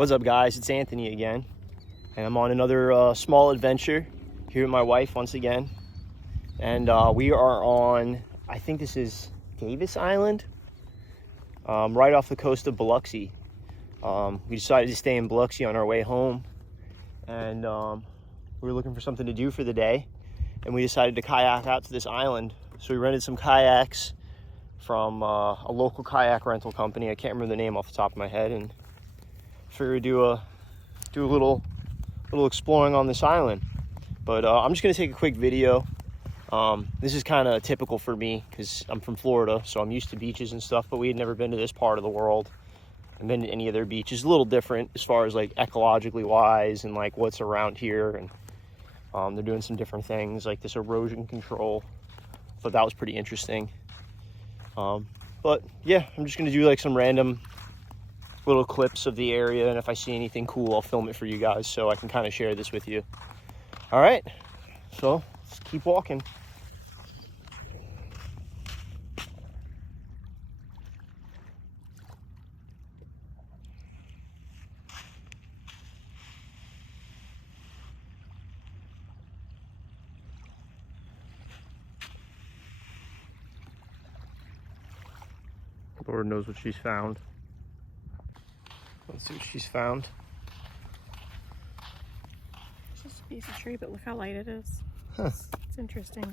What's up, guys? It's Anthony again, and I'm on another small adventure here with my wife once again. And we are on, I think this is Davis Island, right off the coast of Biloxi. We decided to stay in Biloxi on our way home, and we were looking for something to do for the day, and we decided to kayak out to this island. So we rented some kayaks from a local kayak rental company. I can't remember the name off the top of my head, and figured do a little exploring on this island. But I'm just gonna take a quick video. This is kind of typical for me because I'm from Florida, so I'm used to beaches and stuff, but we had never been to this part of the world and been to any other beaches. A little different as far as like ecologically wise and like what's around here, and they're doing some different things like this erosion control. Thought that was pretty interesting. But yeah, I'm just gonna do like some random little clips of the area, and if I see anything cool, I'll film it for you guys so I can kind of share this with you. All right, so let's keep walking. Lord knows what she's found. Let's see what she's found. It's just a piece of tree, but look how light it is. Huh. It's interesting.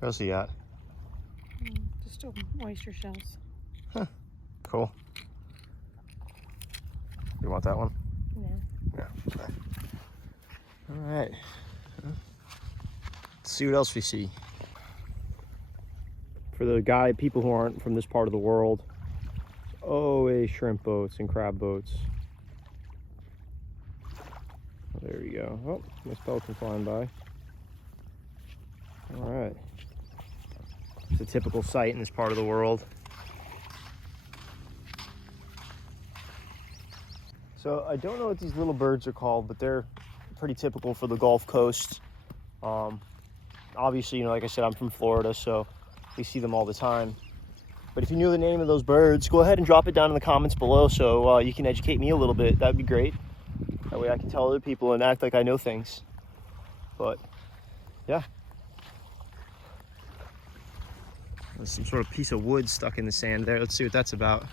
What else you got? Just oyster shells. Huh. Cool. You want that one? No. Yeah. Okay. All right. Let's see what else we see. For the people who aren't from this part of the world, always shrimp boats and crab boats. Oh, there we go. Oh, nice pelican flying by. All right. It's a typical sight in this part of the world. So I don't know what these little birds are called, but they're pretty typical for the Gulf Coast. Obviously, like I said, I'm from Florida, so we see them all the time. But if you knew the name of those birds, go ahead and drop it down in the comments below so you can educate me a little bit. That'd be great. That way I can tell other people and act like I know things. But yeah. There's some sort of piece of wood stuck in the sand there. Let's see what that's about.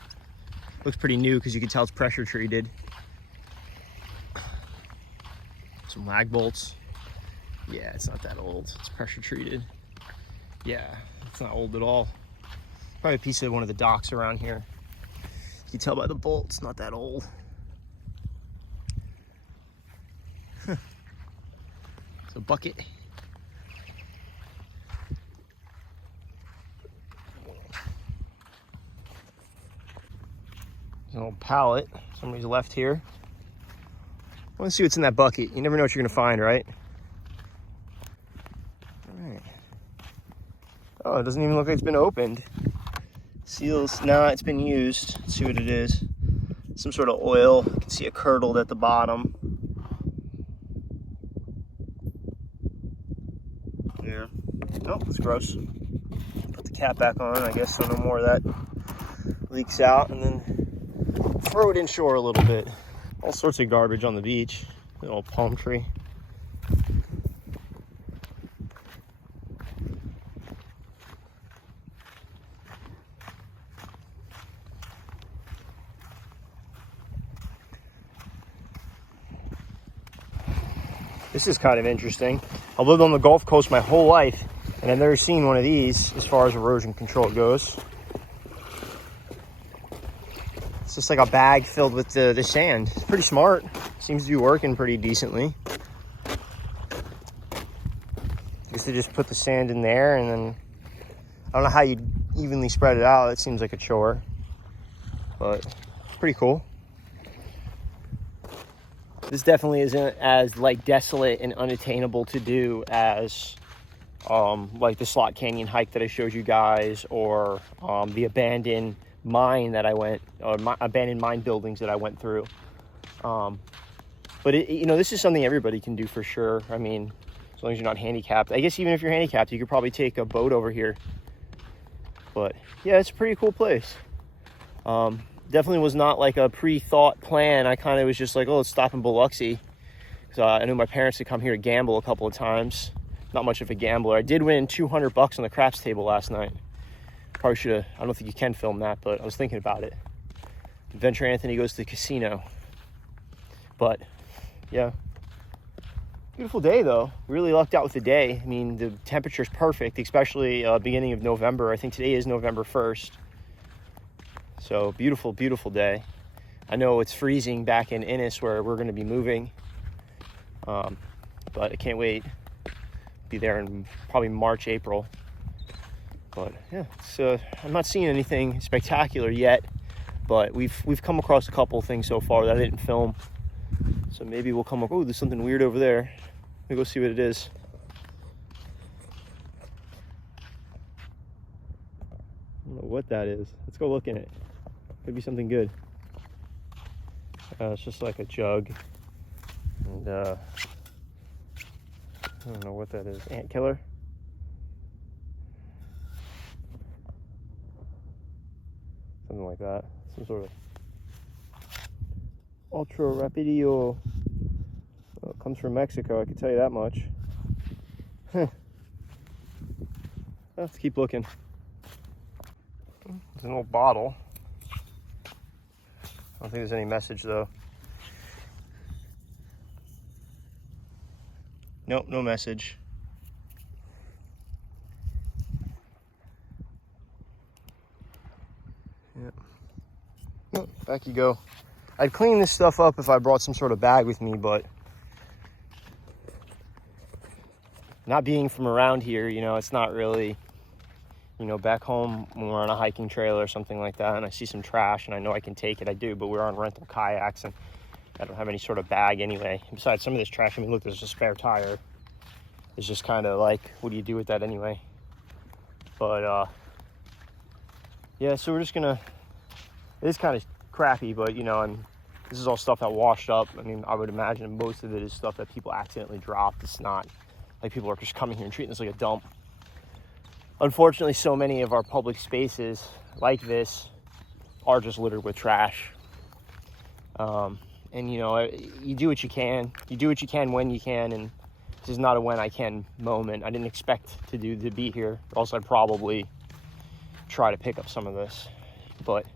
Looks pretty new because you can tell it's pressure treated. Some lag bolts. Yeah, it's not that old. It's pressure treated. Yeah, it's not old at all. Probably a piece of one of the docks around here. You can tell by the bolts, not that old. Huh. It's a bucket. There's an old pallet somebody's left here. I want to see what's in that bucket. You never know what you're gonna find, right? All right. Oh, it doesn't even look like it's been opened. Seals, nah, it's been used. Let's see what it is. Some sort of oil. You can see it curdled at the bottom. Yeah. Oh, it's gross. Put the cap back on, I guess, so no more of that leaks out, and then throw it inshore a little bit. All sorts of garbage on the beach. An old palm tree. This is kind of interesting. I've lived on the Gulf Coast my whole life, and I've never seen one of these as far as erosion control goes. It's just like a bag filled with the sand. It's pretty smart. Seems to be working pretty decently. I guess they just put the sand in there, and then I don't know how you evenly spread it out. It seems like a chore, but it's pretty cool. This definitely isn't as like desolate and unattainable to do as like the Slot Canyon hike that I showed you guys, or the abandoned mine that I went, or abandoned mine buildings that I went through. But this is something everybody can do for sure. I mean, as long as you're not handicapped. I guess even if you're handicapped, you could probably take a boat over here. But yeah, it's a pretty cool place. definitely was not like a pre-thought plan. I kind of was just like, oh, let's stop in Biloxi. So I knew my parents had come here to gamble a couple of times. Not much of a gambler. I did win $200 on the craps table last night. Probably should have, I don't think you can film that, but I was thinking about it. Adventure Anthony goes to the casino. But, yeah. Beautiful day, though. Really lucked out with the day. I mean, the temperature's perfect, especially beginning of November. I think today is November 1st. So, beautiful, beautiful day. I know it's freezing back in Innis where we're going to be moving. But I can't wait. Be there in probably March, April. But yeah, so I'm not seeing anything spectacular yet, but we've come across a couple of things so far that I didn't film. So maybe we'll come up. Oh, there's something weird over there. Let me go see what it is. I don't know what that is. Let's go look in it. Could be something good. It's just like a jug, and I don't know what that is. Ant killer? Something like that. Some sort of Ultra Rapidio. Well, it comes from Mexico, I can tell you that much. Let's keep looking. There's an old bottle. I don't think there's any message though. Nope, no message. Yep. Oh, back you go. I'd clean this stuff up if I brought some sort of bag with me, but not being from around here, you know, it's not really, you know, back home when we're on a hiking trail or something like that and I see some trash and I know I can take it, I do, but we're on rental kayaks and I don't have any sort of bag anyway. Besides some of this trash, I mean, look, there's a spare tire. It's just kind of like, what do you do with that anyway? But, yeah, so we're just gonna, it is kind of crappy, but, you know, this is all stuff that washed up. I mean, I would imagine most of it is stuff that people accidentally dropped. It's not like people are just coming here and treating this like a dump. Unfortunately, so many of our public spaces like this are just littered with trash. And, you know, you do what you can. You do what you can when you can, and this is not a when I can moment. I didn't expect to be here, or else I'd probably try to pick up some of this. But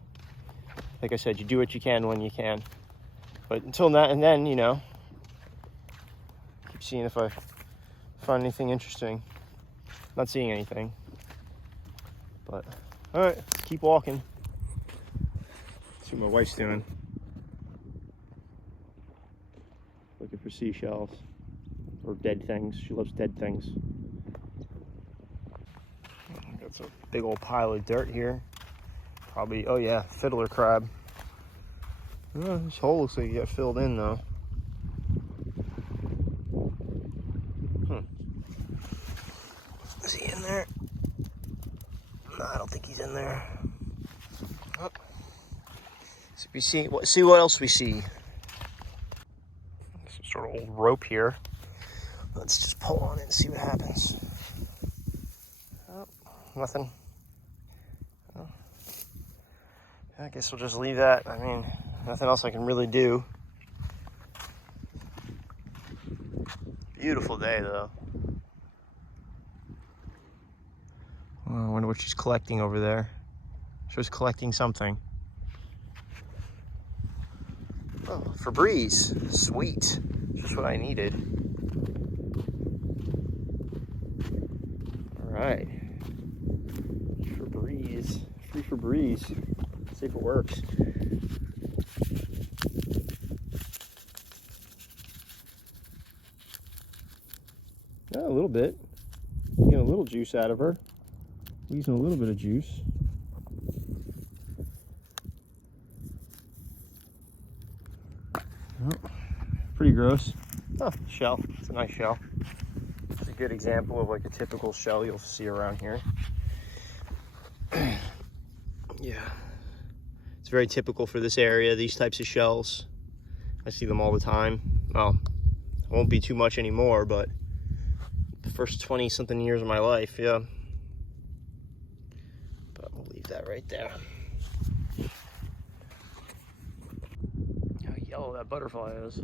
like I said, you do what you can when you can. But until that, and then, you know, keep seeing if I find anything interesting. Not seeing anything. But all right, let's keep walking. See what my wife's doing. Looking for seashells. Or dead things. She loves dead things. Got some big old pile of dirt here. Probably, oh yeah, fiddler crab. Oh, this hole looks like it got filled in though. Is he in there? No, I don't think he's in there. Oh. So we see what else we see. Some sort of old rope here. Let's just pull on it and see what happens. Oh, nothing. Oh. I guess we'll just leave that. I mean, nothing else I can really do. Beautiful day, though. Oh, I wonder what she's collecting over there. She was collecting something. Oh, Febreze. Sweet. Just what I needed. Alright. Febreze. Free Febreze. See if it works. Yeah, a little bit. Getting a little juice out of her. Using a little bit of juice. Oh, pretty gross. Oh, shell. It's a nice shell. It's a good example of like a typical shell you'll see around here. Yeah. It's very typical for this area, these types of shells. I see them all the time. Well, it won't be too much anymore, but the first 20 something years of my life, yeah. But we'll leave that right there. yellow that butterfly is.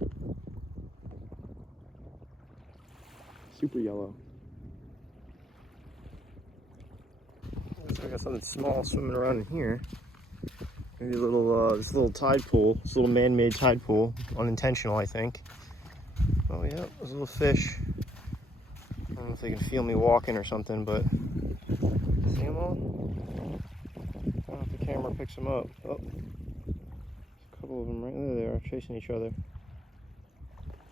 Super yellow. Looks like I got something small swimming around in here. Maybe a little, this little tide pool, this little man-made tide pool, unintentional, I think. Oh yeah, there's a little fish. I don't know if they can feel me walking or something, but see them all? I don't know if the camera picks them up. Oh, there's a couple of them right there. They are chasing each other.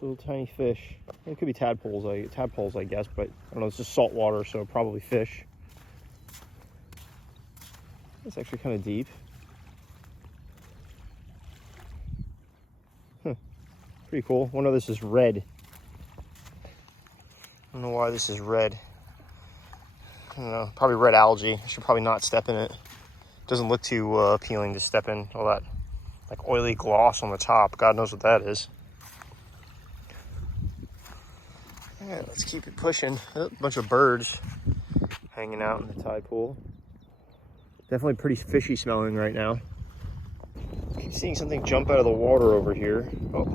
Little tiny fish. It could be tadpoles, I guess, but I don't know. It's just salt water, so probably fish. It's actually kind of deep. Huh. Pretty cool. One of this is red. I don't know why this is red. I don't know. Probably red algae. I should probably not step in it. Doesn't look too appealing to step in. All that like oily gloss on the top. God knows what that is. Alright, let's keep it pushing. Oh, a bunch of birds hanging out in the tide pool. Definitely pretty fishy smelling right now. I keep seeing something jump out of the water over here. Oh.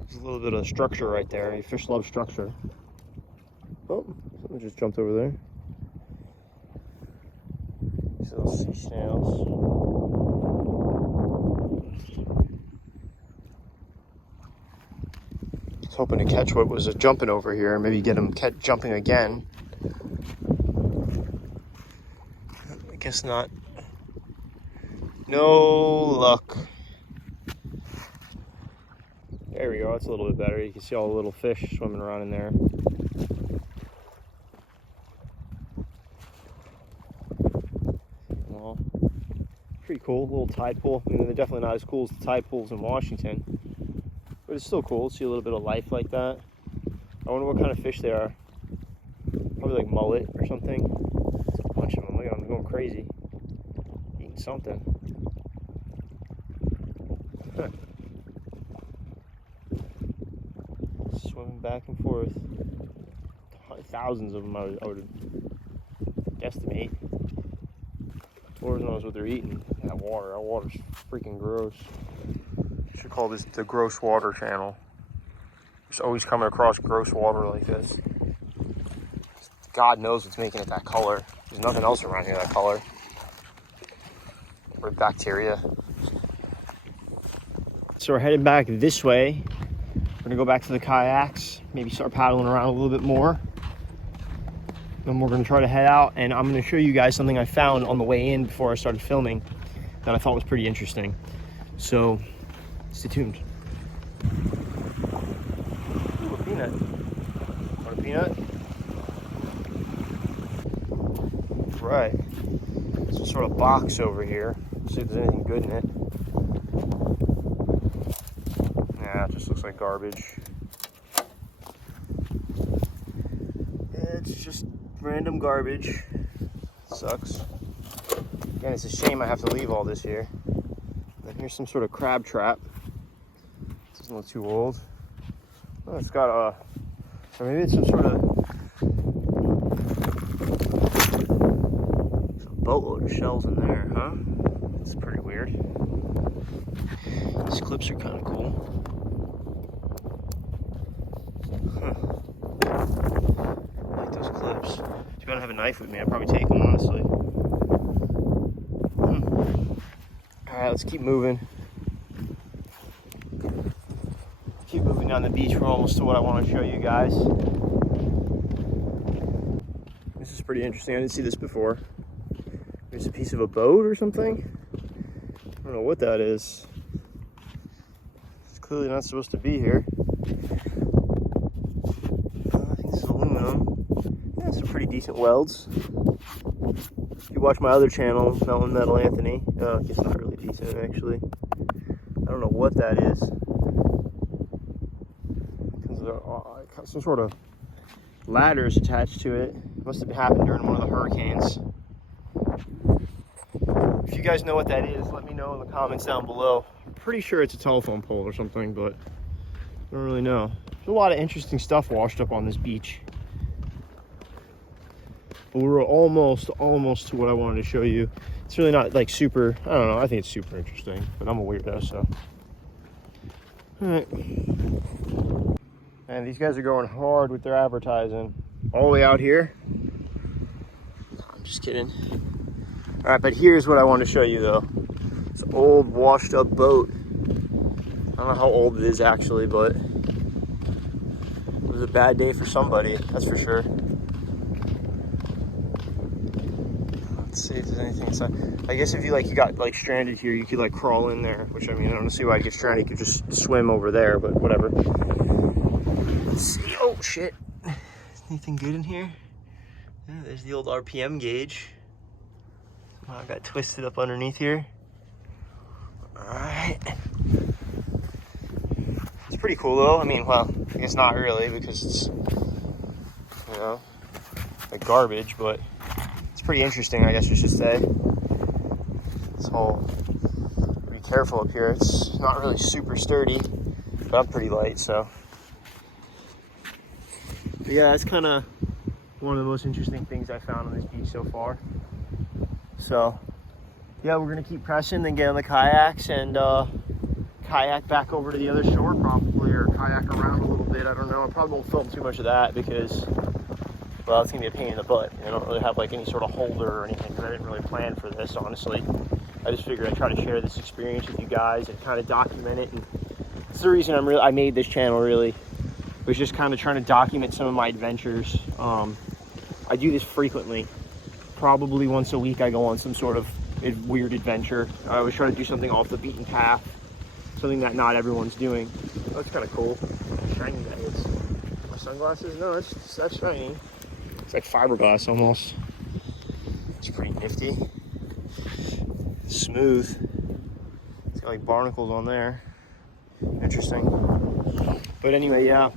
There's a little bit of structure right there. Fish love structure. Oh, something just jumped over there. These little sea snails. I was hoping to catch what was jumping over here. Maybe get him jumping again. I guess not. No luck. There we go. That's a little bit better. You can see all the little fish swimming around in there. Well, pretty cool. Little tide pool. I mean, they're definitely not as cool as the tide pools in Washington, but it's still cool to see a little bit of life like that. I wonder what kind of fish they are. Probably like mullet or something. There's a bunch of them. Look at them going crazy. Eating something. Swimming back and forth. Thousands of them, I would guesstimate. Lord knows what they're eating. That water's freaking gross. Should call this the Gross Water Channel. Just always coming across gross water like this. God knows what's making it that color. There's nothing else around here that color. Or bacteria. So we're headed back this way. We're gonna go back to the kayaks, maybe start paddling around a little bit more. Then we're gonna try to head out, and I'm gonna show you guys something I found on the way in before I started filming that I thought was pretty interesting. So stay tuned. Ooh, a peanut. Want a peanut? Right. Some sort of box over here. Let's see if there's anything good in it. Nah, it just looks like garbage. It's just random garbage. Sucks. Again, it's a shame I have to leave all this here. And here's some sort of crab trap. This doesn't look too old. Oh, it's got a, or maybe it's some sort of boatload of shells in there, huh? It's pretty weird. These clips are kind of cool. Huh. I like those clips. If I don't have a knife with me, I'd probably take them, honestly. Alright, let's keep moving. Keep moving down the beach. We're almost to what I want to show you guys. This is pretty interesting. I didn't see this before. There's a piece of a boat or something. I don't know what that is. It's clearly not supposed to be here. I think this is aluminum. Yeah, some pretty decent welds. If you watch my other channel, Melon Metal Anthony, it's not really decent actually. I don't know what that is. Some sort of ladders attached to it. Must have happened during one of the hurricanes. If you guys know what that is, let me know in the comments down below. I'm pretty sure it's a telephone pole or something, but I don't really know. There's a lot of interesting stuff washed up on this beach. but we're almost to what I wanted to show you. It's really not like super, I don't know, I think it's super interesting, but I'm a weirdo, so. All right. And these guys are going hard with their advertising. All the way out here. I'm just kidding. All right, but here's what I want to show you though. This old washed up boat. I don't know how old it is actually, but it was a bad day for somebody, that's for sure. Let's see if there's anything inside. I guess if you got like stranded here, you could like crawl in there, which I mean, I don't see why you get stranded. You could just swim over there, but whatever. Let's see. Oh shit. Anything good in here? Yeah, there's the old RPM gauge. I got twisted up underneath here. All right. It's pretty cool though. I mean, well, I guess not really because it's, you know, like garbage, but it's pretty interesting, I guess you should say. This whole, be careful up here. It's not really super sturdy, but I'm pretty light, so. But yeah, that's kind of one of the most interesting things I found on this beach so far. So, yeah, we're gonna keep pressing, then get on the kayaks and kayak back over to the other shore probably, or kayak around a little bit. I don't know. I probably won't film too much of that because, well, it's gonna be a pain in the butt. I don't really have like any sort of holder or anything because I didn't really plan for this, honestly. I just figured I'd try to share this experience with you guys and kind of document it. And it's the reason I made this channel, really, was just kind of trying to document some of my adventures. I do this frequently. Probably once a week I go on some sort of weird adventure. I always try to do something off the beaten path, something that not everyone's doing. Oh, that's kind of cool. How shiny that is. My sunglasses? No, that's shiny. It's like fiberglass almost. It's pretty nifty. Smooth. It's got like barnacles on there. Interesting. But anyway, yeah.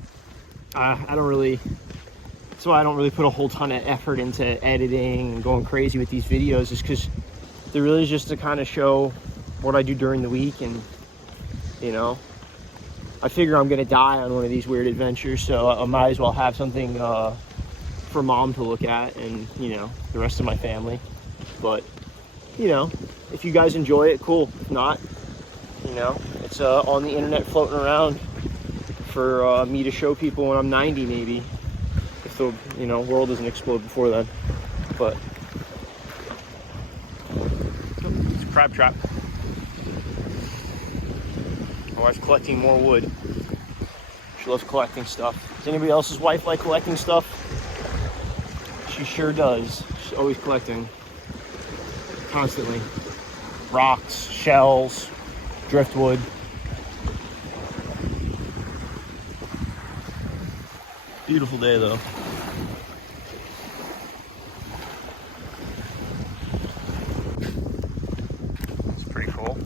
I don't really, that's why I don't really put a whole ton of effort into editing and going crazy with these videos, is because they're really just to kind of show what I do during the week. And, you know, I figure I'm gonna die on one of these weird adventures, so I might as well have something for mom to look at and, you know, the rest of my family. But, you know, if you guys enjoy it, cool. If not, you know, it's on the internet floating around for me to show people when I'm 90 maybe, if the, you know, world doesn't explode before then. But it's a crab trap. My wife's collecting more wood. She loves collecting stuff. Does anybody else's wife like collecting stuff? She sure does. She's always collecting, constantly. Rocks, shells, driftwood. Beautiful day though. It's pretty cool.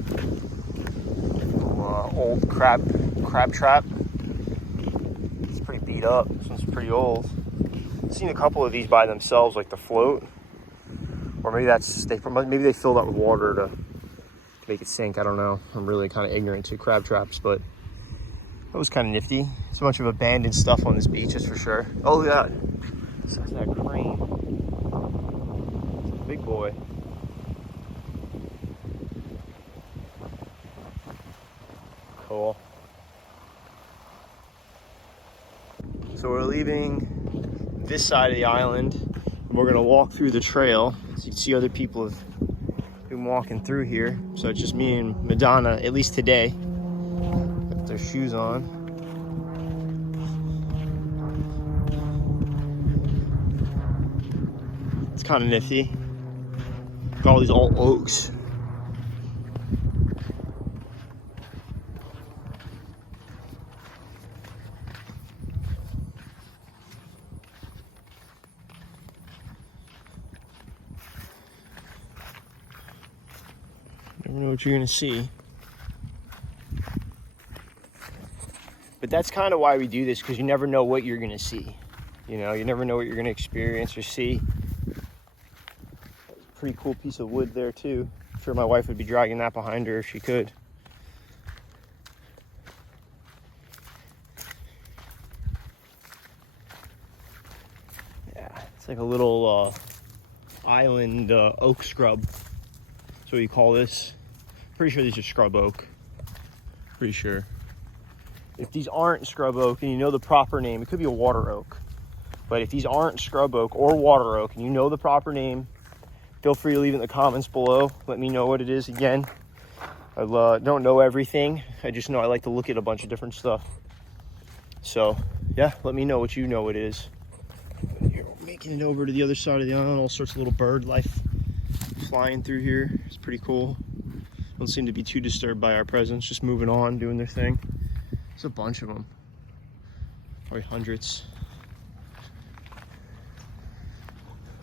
Little, old crab trap. It's pretty beat up. This one's pretty old. I've seen a couple of these by themselves, like the float, or maybe maybe they filled up with water to make it sink. I don't know. I'm really kind of ignorant to crab traps, but that was kind of nifty. It's a bunch of abandoned stuff on this beach, that's for sure. Oh, look at that. That's that crane. It's a big boy. Cool. So we're leaving this side of the island, and we're gonna walk through the trail. So you can see other people have been walking through here. So it's just me and Madonna, at least today. Got their shoes on. It's kind of nifty. Got all these old oaks. Never know what you're gonna see. But that's kind of why we do this, because you never know what you're gonna see. You know, you never know what you're gonna experience or see. Pretty cool piece of wood there too. I'm sure my wife would be dragging that behind her if she could. Yeah, it's like a little island oak scrub. That's what you call this. Pretty sure these are scrub oak. Pretty sure. If these aren't scrub oak and you know the proper name, it could be a water oak. But if these aren't scrub oak or water oak and you know the proper name, feel free to leave it in the comments below. Let me know what it is again. I don't know everything. I just know I like to look at a bunch of different stuff. So yeah, let me know what you know it is. Here, making it over to the other side of the island. All sorts of little bird life flying through here. It's pretty cool. Don't seem to be too disturbed by our presence. Just moving on, doing their thing. There's a bunch of them. Probably hundreds.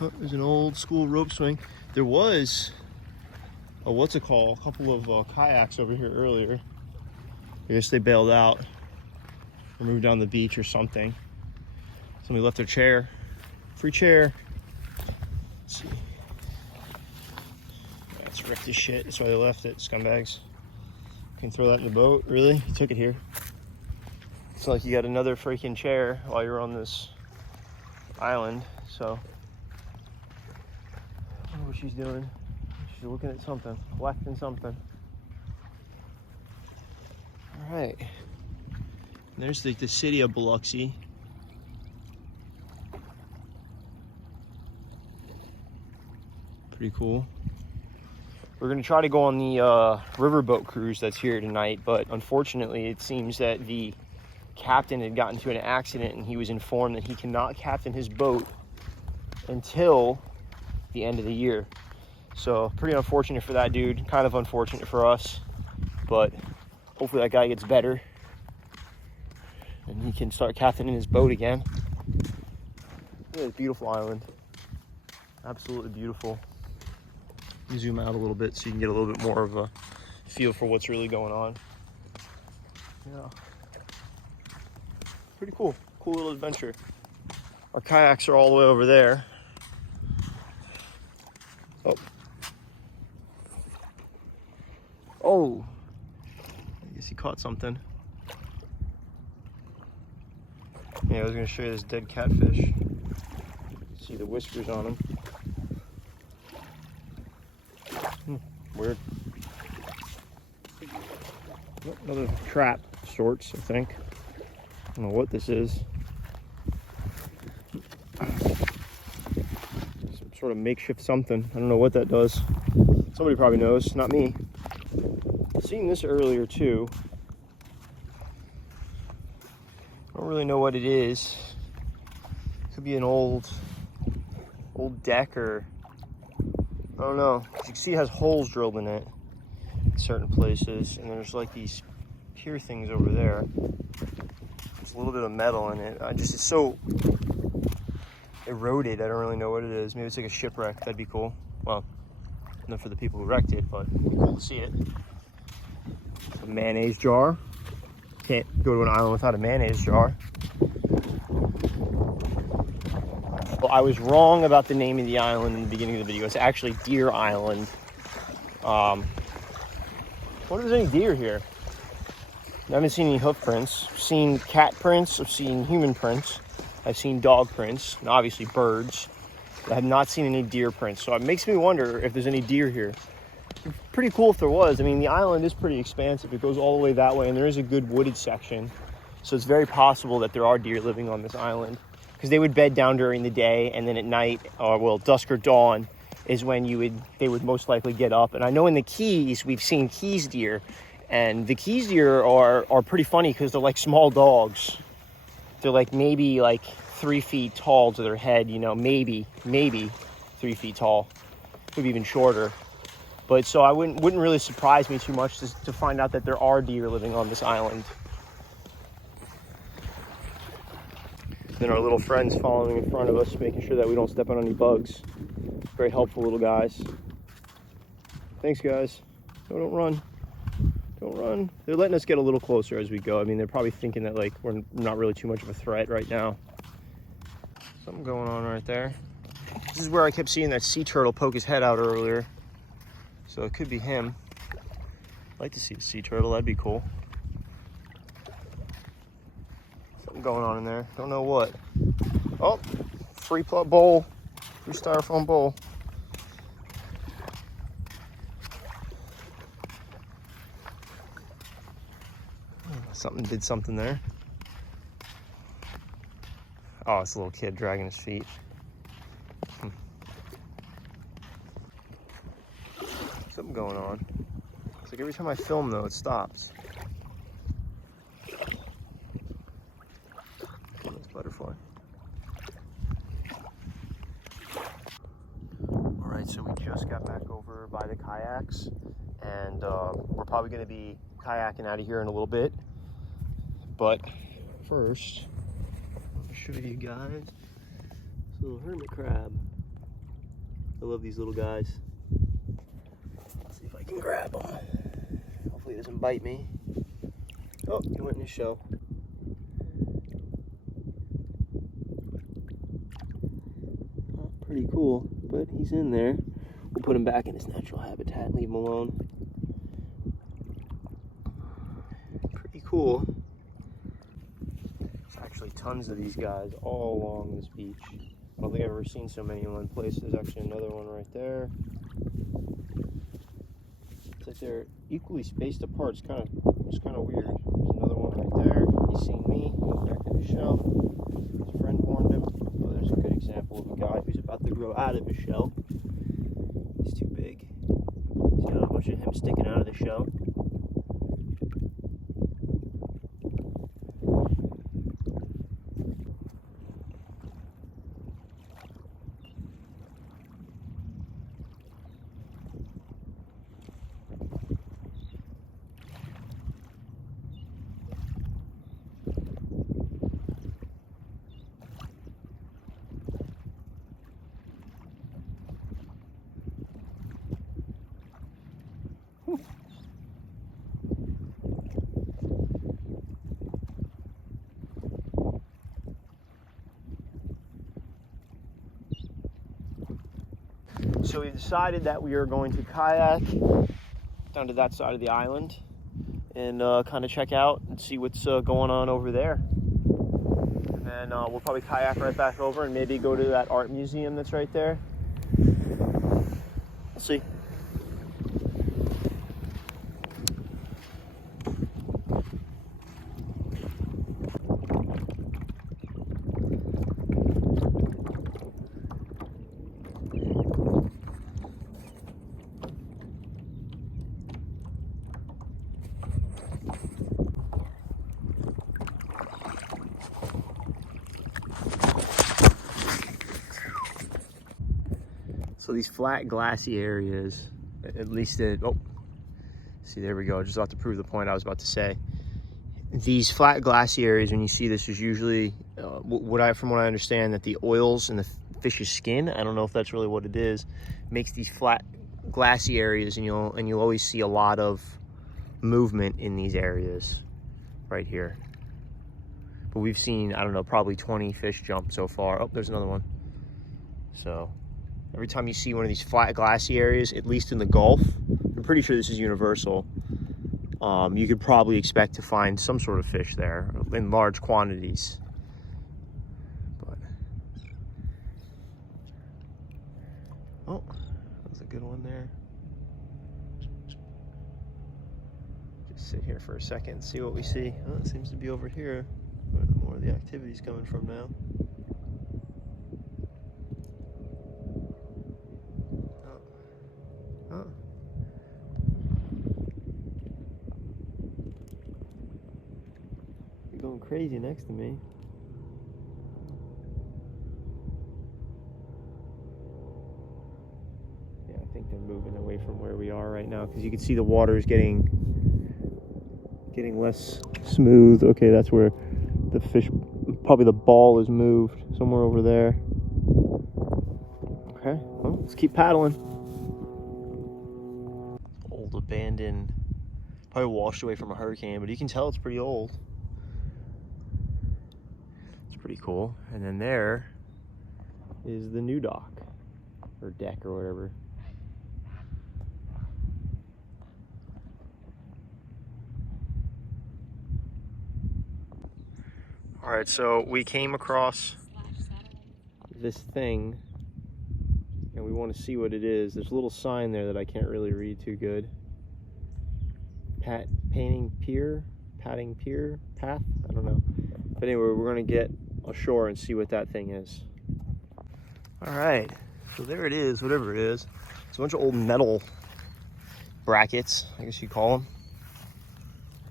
Oh, there's an old school rope swing. There was a a couple of kayaks over here earlier. I guess they bailed out or moved down the beach or something. Somebody left their chair. Free chair. Let's see. That's wrecked as shit. That's why they left it, scumbags. Can throw that in the boat. Really? You took it here. It's like you got another freaking chair while you're on this island, so. I don't know what she's doing. She's looking at something, collecting something. All right. There's like the city of Biloxi. Pretty cool. We're gonna try to go on the riverboat cruise that's here tonight, but unfortunately it seems that the captain had gotten into an accident and he was informed that he cannot captain his boat until the end of the year. So pretty unfortunate for that dude, kind of unfortunate for us, but hopefully that guy gets better and he can start captaining his boat again. Look at this beautiful island. Absolutely beautiful. Let me zoom out a little bit so you can get a little bit more of a feel for what's really going on. Yeah. Pretty cool. Cool little adventure. Our kayaks are all the way over there. Oh. Oh. I guess he caught something. Yeah, I was going to show you this dead catfish. See the whiskers on him. Weird. Oh, another trap of sorts, I think. I don't know what this is. Some sort of makeshift something. I don't know what that does. Somebody probably knows, not me. I've seen this earlier too. I don't really know what it is. Could be an old deck or I don't know. You can see it has holes drilled in it in certain places, and there's like these pier things over there. There's a little bit of metal in it. It's so eroded. I don't really know what it is. Maybe it's like a shipwreck. That'd be cool. Well, not for the people who wrecked it, but it'd be cool to see it. A mayonnaise jar. Can't go to an island without a mayonnaise jar. Well, I was wrong about the name of the island in the beginning of the video. It's actually Deer Island. I wonder if there's any deer here. I haven't seen any hoof prints. I've seen cat prints. I've seen human prints. I've seen dog prints, and obviously birds. I have not seen any deer prints, so it makes me wonder if there's any deer here. Pretty cool if there was. I mean, the island is pretty expansive. It goes all the way that way, and there is a good wooded section. So it's very possible that there are deer living on this island. Because they would bed down during the day, and then at night, or well, dusk or dawn, is when they would most likely get up. And I know in the Keys, we've seen Keys deer, and the Keys deer are pretty funny because they're like small dogs. They're like maybe like 3 feet tall to their head, you know, maybe 3 feet tall, maybe even shorter. But so I wouldn't really surprise me too much to find out that there are deer living on this island. Then our little friends following in front of us, making sure that we don't step on any bugs. Very helpful little guys. Thanks, guys. No, don't run. Don't run. They're letting us get a little closer as we go. I mean, they're probably thinking that like we're not really too much of a threat right now. Something going on right there. This is where I kept seeing that sea turtle poke his head out earlier. So it could be him. I'd like to see a sea turtle. That'd be cool. Something going on in there. Don't know what. Oh, free plug bowl. Free styrofoam bowl. Something did something there. Oh, it's a little kid dragging his feet. Something going on. It's like every time I film though, it stops. Nice butterfly. Alright, so we just got back over by the kayaks, and we're probably going to be kayaking out of here in a little bit. But first, I'll show you guys this little hermit crab. I love these little guys. Let's see if I can grab him. Hopefully he doesn't bite me. Oh, he went in his shell. Oh, pretty cool, but he's in there. We'll put him back in his natural habitat and leave him alone. Pretty cool. There's actually tons of these guys all along this beach. I don't think I've ever seen so many in one place. There's actually another one right there. It's like they're equally spaced apart. It's kind of weird. There's another one right there. He's seen me. He went back in his shell. His friend warned him. Oh, there's a good example of a guy who's about to grow out of his shell. He's too big. See how much of him sticking out of the shell? So we decided that we are going to kayak down to that side of the island and kind of check out and see what's going on over there. And then we'll probably kayak right back over and maybe go to that art museum that's right there. We'll see. So these flat, glassy areas, at least see, there we go. Just about to prove the point I was about to say. These flat, glassy areas, when you see this, is usually, from what I understand, that the oils in the fish's skin, I don't know if that's really what it is, makes these flat, glassy areas, and you'll always see a lot of movement in these areas right here. But we've seen, I don't know, probably 20 fish jump so far. Oh, there's another one. So every time you see one of these flat, glassy areas, at least in the Gulf, I'm pretty sure this is universal, you could probably expect to find some sort of fish there in large quantities. But oh, that's a good one there. Just sit here for a second and see what we see. Oh, it seems to be over here where more of the activity's coming from now. You're going crazy next to me. Yeah, I think they're moving away from where we are right now because you can see the water is getting less smooth. Okay, that's where the fish, probably the ball is moved somewhere over there. Okay, well, let's keep paddling. Old abandoned, probably washed away from a hurricane, but you can tell it's pretty old. It's pretty cool. And then there is the new dock or deck or whatever. All right, so we came across this thing and we want to see what it is. There's a little sign there that I can't really read too good. Painting Pier, padding pier path. I don't know. But anyway, we're gonna get ashore and see what that thing is. All right, so there it is, whatever it is. It's a bunch of old metal brackets, I guess you call them.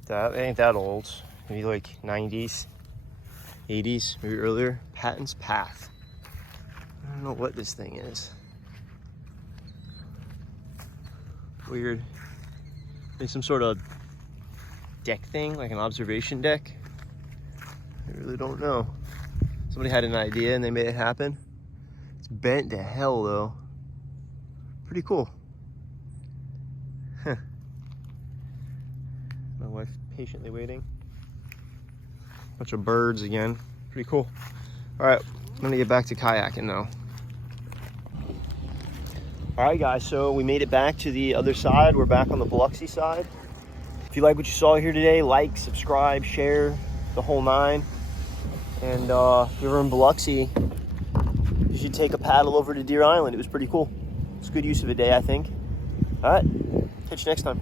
That ain't that old. Maybe like 90s, 80s, maybe earlier. Patton's Path. I don't know what this thing is. Weird. Maybe some sort of deck thing, like an observation deck. I really don't know. Somebody had an idea and they made it happen. It's bent to hell though. Pretty cool. Huh. My wife patiently waiting. Bunch of birds again. Pretty cool. All right, I'm gonna get back to kayaking now. All right, guys, so we made it back to the other side. We're back on the Biloxi side. If you like what you saw here today, like, subscribe, share, the whole nine. And if you're in Biloxi, you should take a paddle over to Deer Island. It was pretty cool. It's a good use of a day, I think. All right, catch you next time.